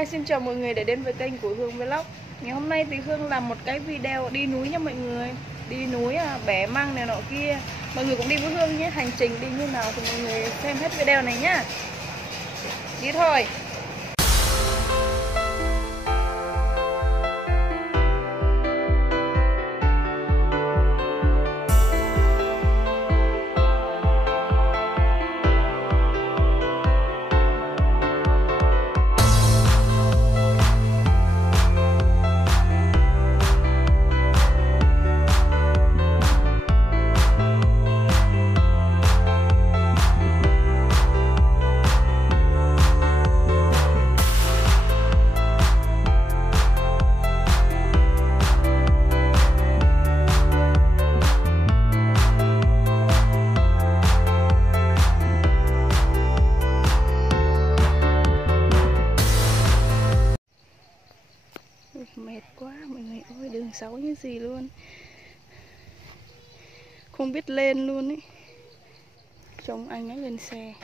Hi, xin chào mọi người đã đến với kênh của Hương Vlog. Ngày hôm nay thì Hương làm một cái video đi núi nha mọi người. Đi núi bẻ măng này nọ kia. Mọi người cũng đi với Hương nhé. Hành trình đi như nào thì mọi người xem hết video này nhá. Đi thôi. Mệt quá mọi người ơi, đường xấu như gì luôn, không biết lên luôn ý. Trông anh ấy lên xe.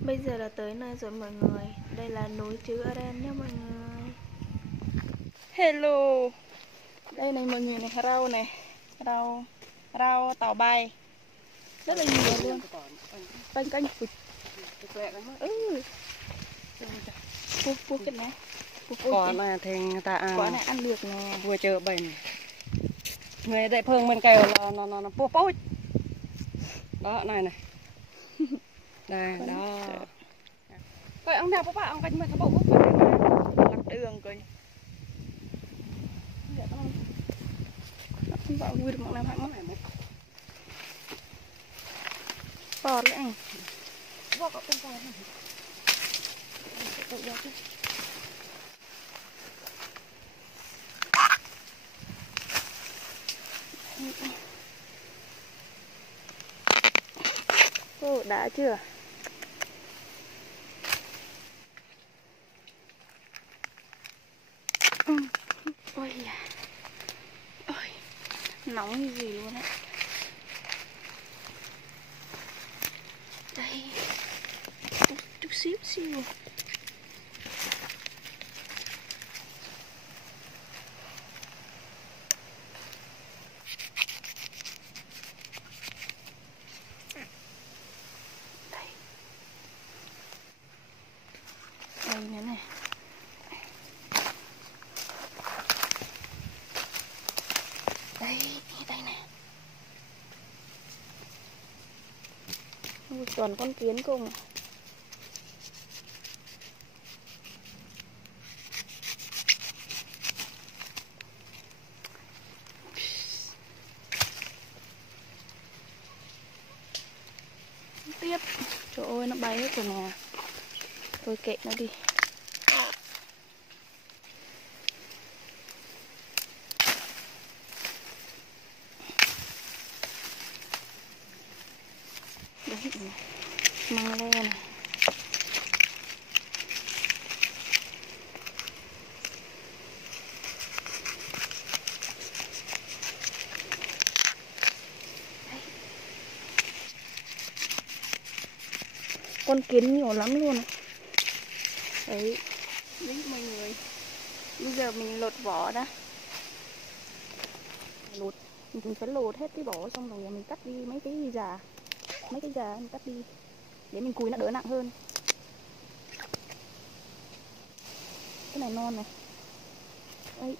Bây giờ là tới nơi rồi mọi người. Đây là núi Chữ Aren nha mọi người. Hello. Đây này mọi người này, rau này. Rau tàu bay. Rất là nhiều luôn. Canh phụt. Pua cái này. Quả này thì người ta ăn. Quả này ăn được nè. Vừa chờ bệnh. Người đại phương mình kêu là nó pua pôi. Đó này này. Đây đó. Coi ông nào các ông canh mà thằng bộ bút lắp đường coi. Không vào vui được một năm hẳn này. Bọt đấy anh. Bọt có con bò này. Tự ra chứ. Ô, đã chưa? Ôi da. Ôi, nóng như gì luôn á. Đây. Chút xíu. Đây nữa này. Đây nè. Một tuần con kiến cùng. Tiếp. Trời ơi nó bay hết rồi nè. Thôi kệ nó đi. Đấy, măng le này. Con kiến nhiều lắm luôn. Đấy. Đấy mọi người. Bây giờ mình lột vỏ đã. Mình phải lột hết cái vỏ xong rồi mình cắt đi mấy cái già. Mấy cái già mình cắt đi để mình cùi nó đỡ nặng hơn. Cái này non này. Đấy.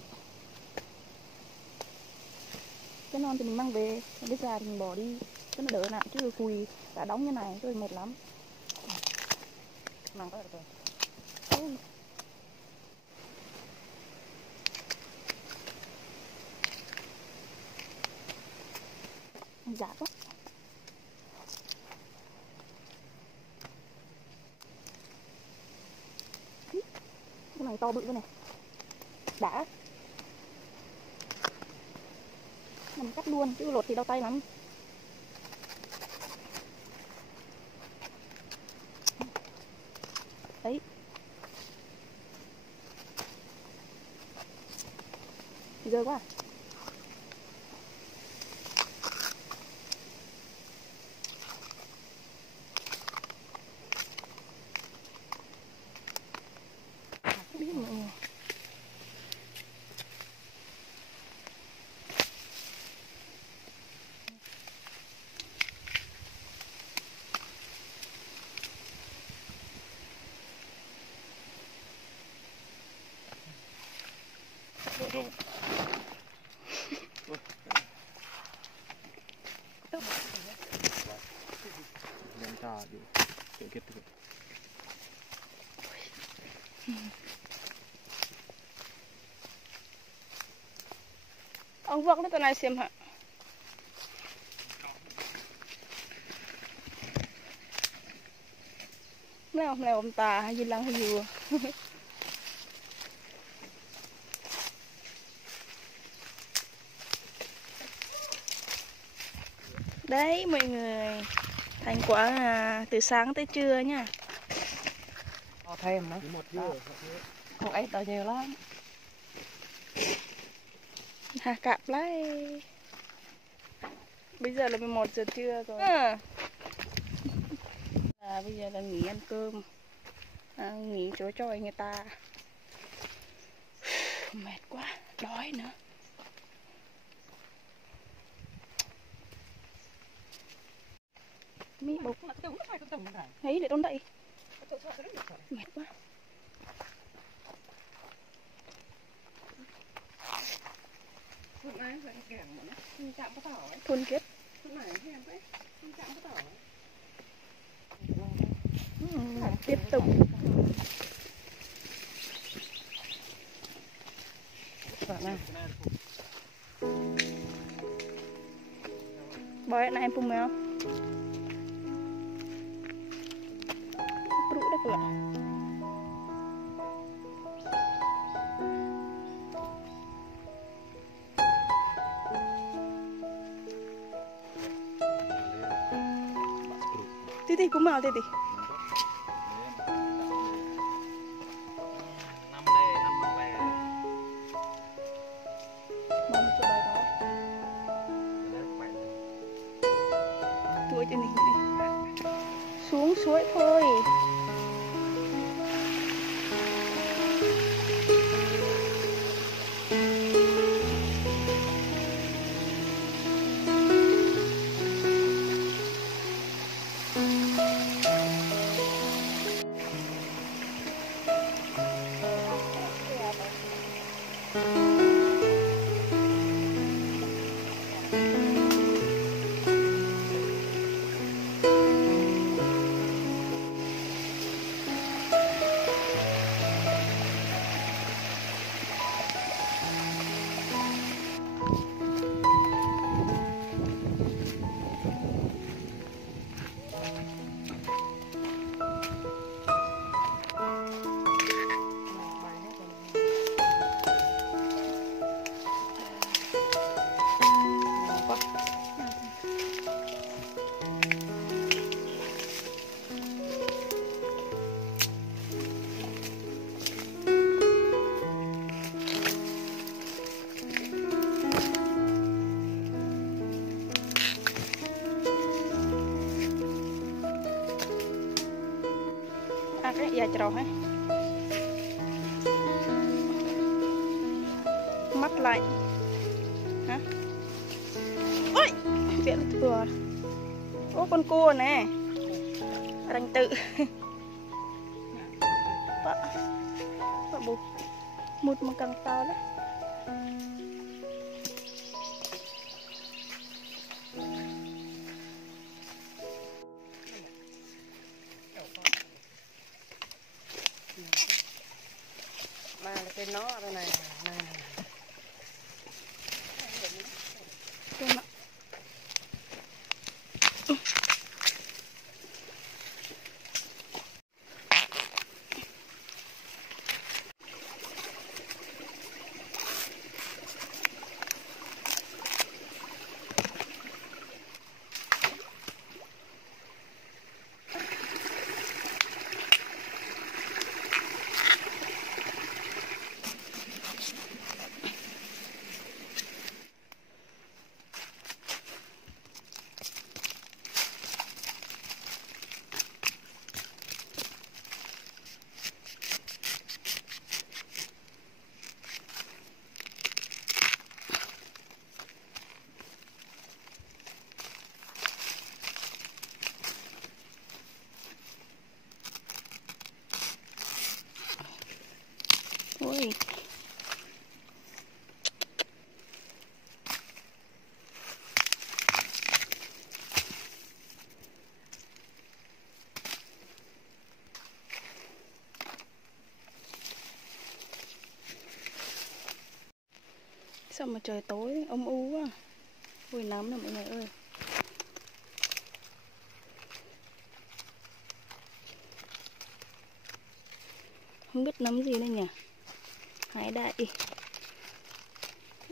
Cái non thì mình mang về, cái già thì mình bỏ đi cho nó đỡ nặng, chứ cùi cả đống như này tôi mệt lắm. Mang tới rồi. Dạ quá. Cái này to bự cái này. Đã. Mình cắt luôn chứ lột thì đau tay lắm. Đấy. Dơ quá. Biết mọi người. Ông vợ nó tao này xem hả? Nào ông tà hay gì lăng hay gì. Đấy mọi người, thành quả từ sáng tới trưa nha. Thêm nữa. Không ấy tao nhiều lắm. Hà cạp lấy. Bây giờ là 11 giờ trưa rồi. Bây giờ là nghỉ ăn cơm. Nghỉ chỗ tròi người ta. Mệt quá, đói nữa. Mi bột thấy để đón đậy. Mệt quá. Thôn kết. Tiếp tục. Bói này em pun mèo. Perut dah pula. Titi pun mau Titi. Tuổi cho mình xuống suối thôi. Cái dạ trầu hết. Mắt lạnh. Hả? Ôi, vẽ thừa. Ô con cua nè. Rành tự. Bạ bù. Một mà càng to đấy. Mà là cái nó đây này. Ôi. Sao mà trời tối âm u quá. Ui nắng nè mọi người ơi. Không biết nấm gì đây nhỉ. Hái đại đi.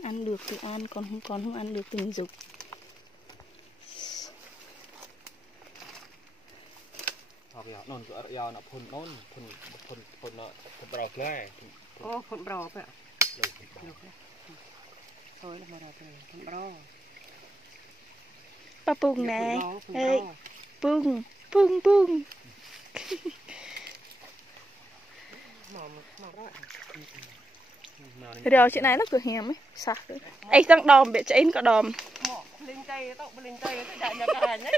Ăn được thì ăn, còn không ăn được thì mình dục. Non cửa yao nó phun non phun nó phun bào cái ô phun bò vậy thôi là mà đào phun bò Ba Pung này. Ê, Pung, Pung, Pung. Rồi chuyện này nó cửa hiểm ấy. Sạc rồi. Ê, tăng đòm, bị cháy có đòm. lên cây tao lên cây tao đại nhà cả nhé.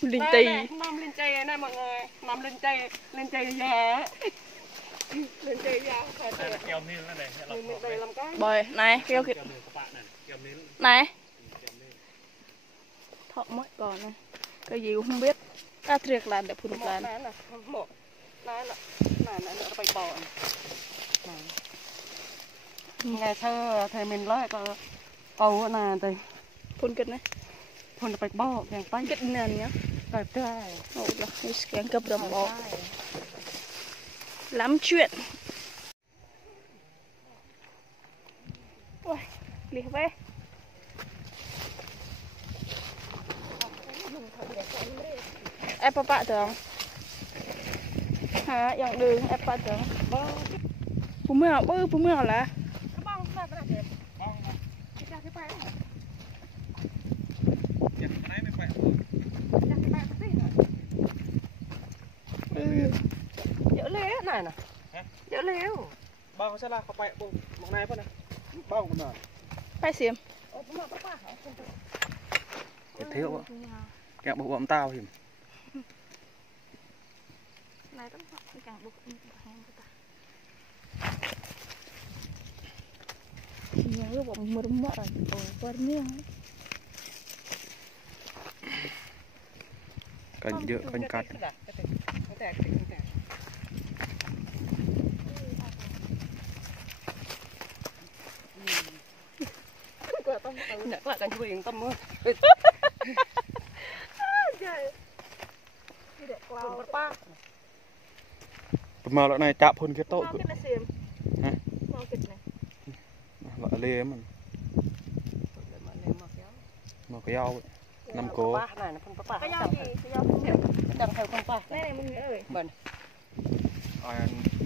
Linh tì. Mâm lên cây này mọi người, mâm lên cây già. Lên cây già phải phải keo miên nó này mình đây làm cái. Bồi, này, kêu kìa. Này. Thọ mất còn này. Cái gì cũng không biết. Ta triệt là để phun lan. Này nó phải bỏ. Ngày xưa thầy mình nói có cầu là thầy Phun kịch này. phun phải bỏ càng tay. Kịch nền nhá. Phải trai. Ôi là cái cặp đầm bò. Lắm chuyện. Ôi, liệt về. Em papa tưởng. Hả, dòng đường em papa tưởng. Bùm mèo là. Dỡ lé này nè. Dỡ léo. bao sẽ là có bẹ bụng một này này bao một nửa Phải xiêm. thiếu ạ kẹo bộ bậm tao thì Này tấm càng bục hàng ta. Nhớ bụng mưa đúng mỡ rồi. Ôi, quên miếng. cành dựa cành cắt Nãy các bạn chuyện tâm mưa. mà loại này chạm hơn cái tội Mau cái xiêm. Mau kịch này. loại lê mình mà cái ao ấy. Năm cố Này nó không có Cái dao gì? Cái dao không. chẳng theo không phải. Này mình ơi. Bẩn.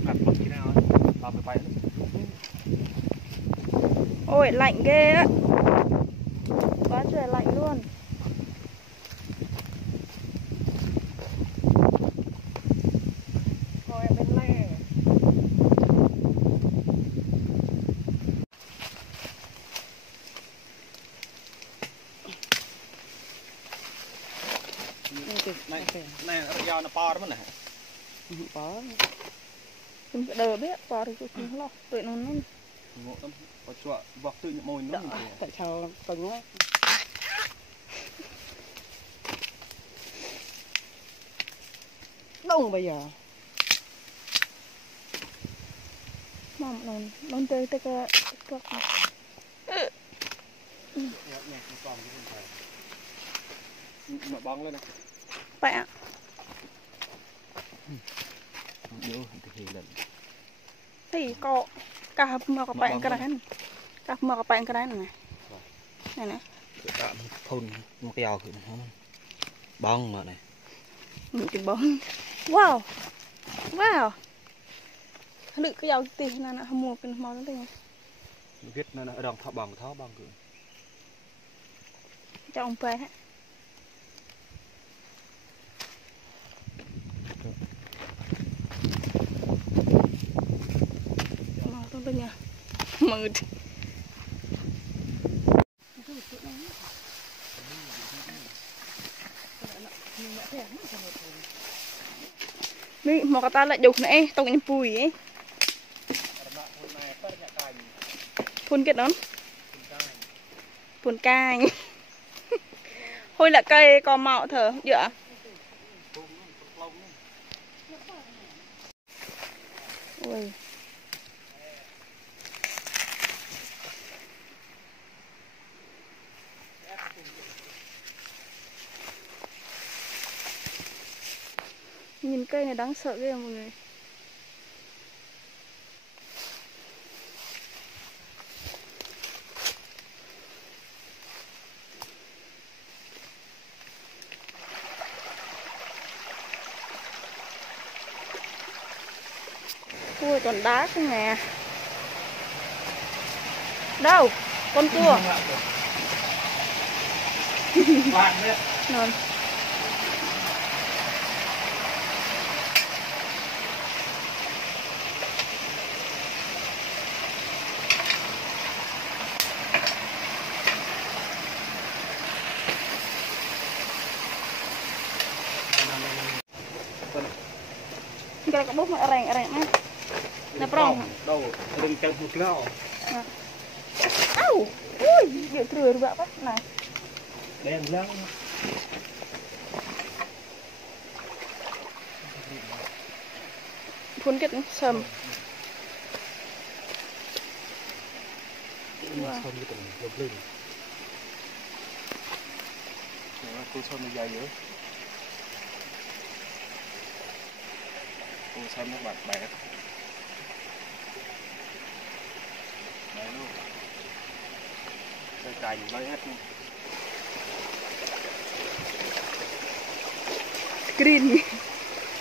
đặt bật cái nào làm cái bay Ôi lạnh ghê á. Quá trời lạnh luôn. Coi bên lề. này ao nó to lắm này Có. Chúng đỡ biết vào thì cũng lo. Tụi nó ngộ lắm có chua vọc tự mồi nó Tại sao cứng á? Đông bây giờ. mỏng non tươi tươi cái mà bong lên này bẹ. nhớ thì lần Thì có cà mà có bẹ cái đấy. Cà mà có bẹ cái đấy này. Này này. tạm thôn một cái ao không bong mà này Mình cái bóng. Wow. Wow. Lự cái dao tí này nó mua cái màu nó thế. viết nó ở đồng thọ bằng cửa Cho ông phê hết. Màu tôi bên nhà. Mượt. Nih mau kata lại dục này tông những bùi ấy phun kết đó phun cay hôi là cây còn mạo thở dạ ui nhìn cây này đáng sợ ghê mọi người. Cua còn đá không nè. Đâu? Con cua. Ngon. Kalau kamu mau ereng mah. Nah, prong. Đâu, đừng căng một lọ. Au. Ui, kiểu thừa được apa? Này. Đèn lăng. Phun kết sầm. Sơn cái tầng lục linh. Cô sơn nó dài dữ. Cô sơn nó bạc bạc. Đấy luôn. Cây cành bay hết luôn. Green.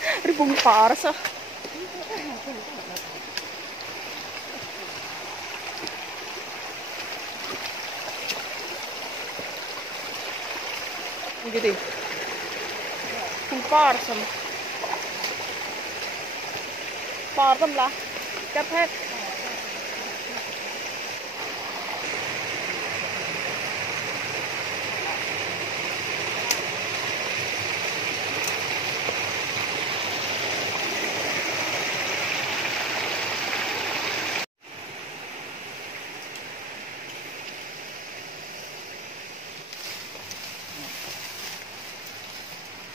Ada bung paras ah. Gitu. Bung paras am. Paras am lah. Cắt hết.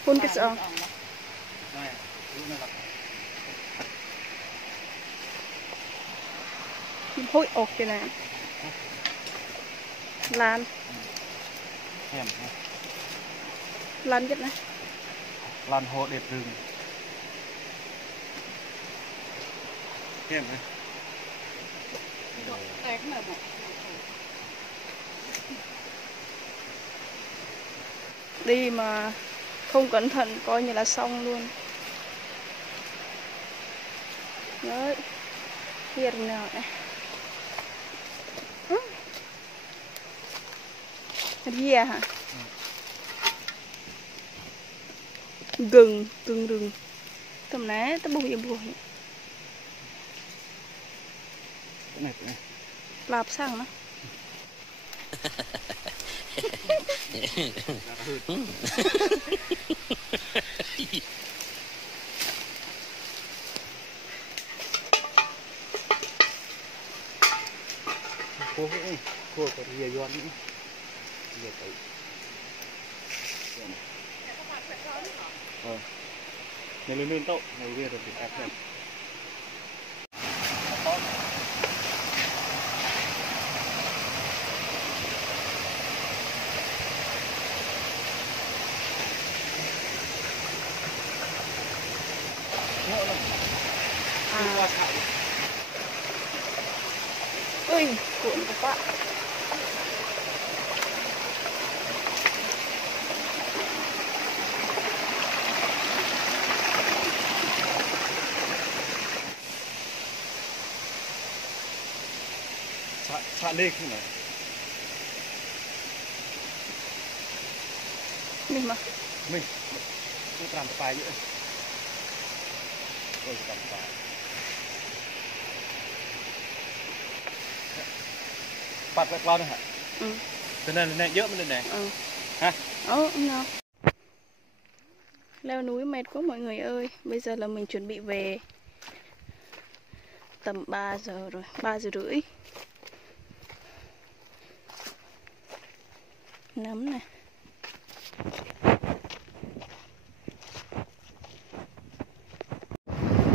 Phun cái sao? Hôi ốc cái này. Lan. Lan chết này. Lan hồ đẹp rừng. Thêm này. Đi mà không cẩn thận coi như là xong luôn. Đấy. Hiền nào này. Ria hả? Gừng rừng. Tầm ná tao bùi bùi. Cái này. Lạp sang nó. Cô có ria giòn nữa. Ria tới. Này lên tậu, này ria được ép này. Ui, cuộn các bạn. Xạ lê không này. Mình mà. Mình làm bài vậy. Rồi làm bài. Bật lại con nữa hả? Ừ. Thế nên này dỡ mình lên này. Ừ. Ha? Ồ, nào. Leo núi mệt quá mọi người ơi. Bây giờ là mình chuẩn bị về. Tầm 3 giờ rồi, 3 giờ rưỡi. Nấm này.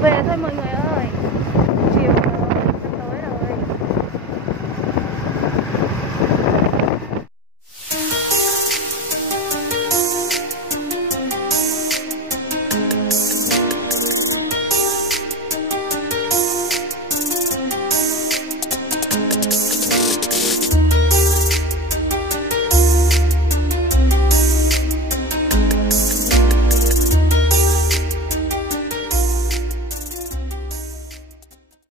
Về thôi mọi người